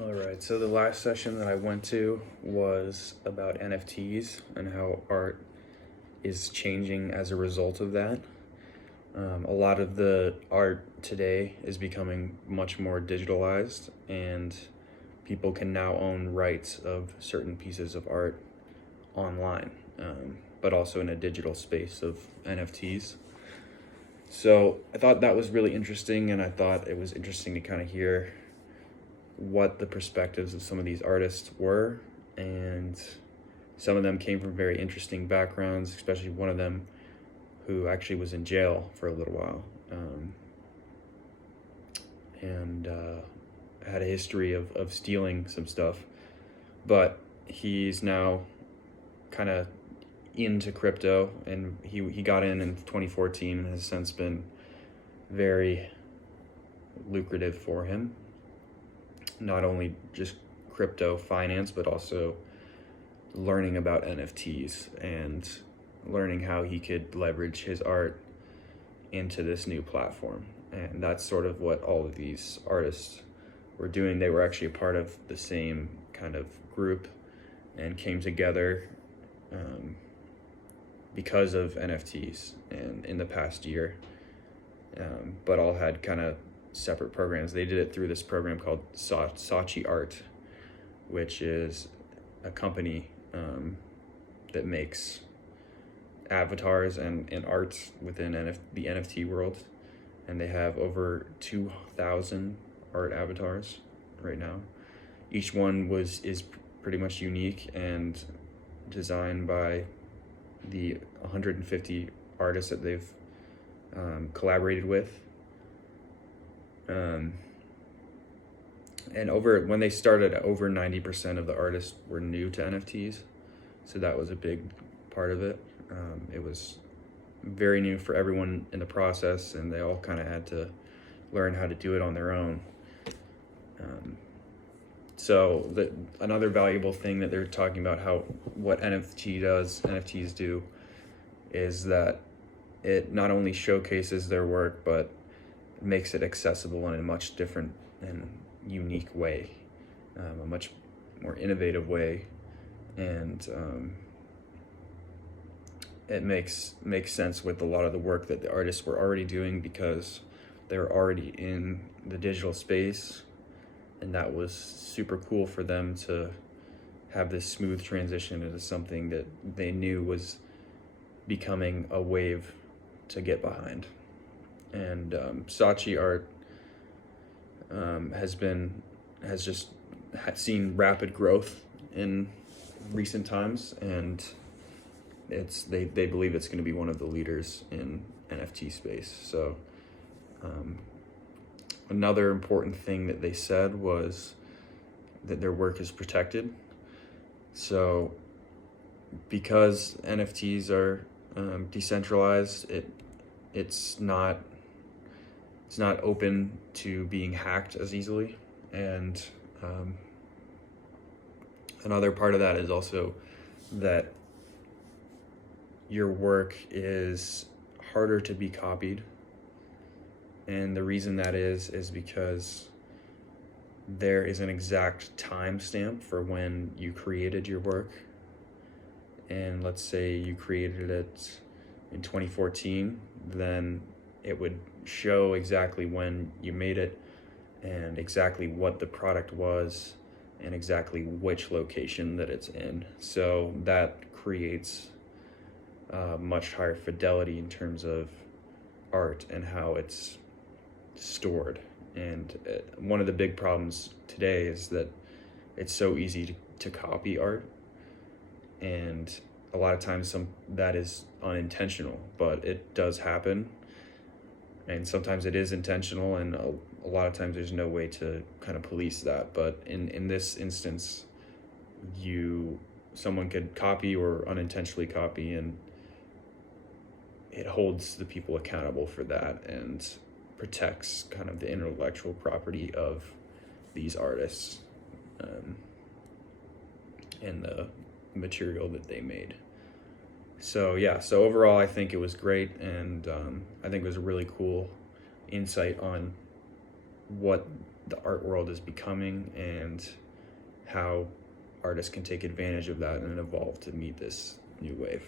All right, so the last session that I went to was about NFTs and how art is changing as a result of that. A lot of the art today is becoming much more digitalized, and people can now own rights of certain pieces of art online, but also in a digital space of NFTs. So I thought that was really interesting, and I thought it was interesting to kind of hear what the perspectives of some of these artists were, and some of them came from very interesting backgrounds, especially one of them who actually was in jail for a little while, and had a history of stealing some stuff, but he's now kind of into crypto, and he got in 2014 and has since been very lucrative for him, not only just crypto finance, but also learning about NFTs and learning how he could leverage his art into this new platform. And that's sort of what all of these artists were doing. They were actually a part of the same kind of group and came together because of NFTs and in the past year, but all had kind of separate programs. They did it through this program called Saatchi Art, which is a company that makes avatars and arts within the NFT world. And they have over 2,000 art avatars right now. Each one is pretty much unique and designed by the 150 artists that they've collaborated with. And when they started, over 90% of the artists were new to NFTs, so that was a big part of it. It was very new for everyone in the process, and they all kind of had to learn how to do it on their own. So another valuable thing that they're talking about, what NFTs do, is that it not only showcases their work, but makes it accessible in a much different and unique way, a much more innovative way, and it makes sense with a lot of the work that the artists were already doing, because they were already in the digital space, and that was super cool for them to have this smooth transition into something that they knew was becoming a wave to get behind. And Saatchi Art has just seen rapid growth in recent times, and they believe it's going to be one of the leaders in NFT space. So another important thing that they said was that their work is protected. So because NFTs are decentralized, it's not open to being hacked as easily. And another part of that is also that your work is harder to be copied. And the reason that is because there is an exact timestamp for when you created your work. And let's say you created it in 2014, then it would show exactly when you made it and exactly what the product was and exactly which location that it's in. So that creates much higher fidelity in terms of art and how it's stored. And one of the big problems today is that it's so easy to copy art, and a lot of times that is unintentional, but it does happen. And sometimes it is intentional, and a lot of times there's no way to kind of police that. But in this instance, someone could copy or unintentionally copy, and it holds the people accountable for that and protects kind of the intellectual property of these artists and the material that they made. So overall I think it was great, and I think it was a really cool insight on what the art world is becoming and how artists can take advantage of that and evolve to meet this new wave.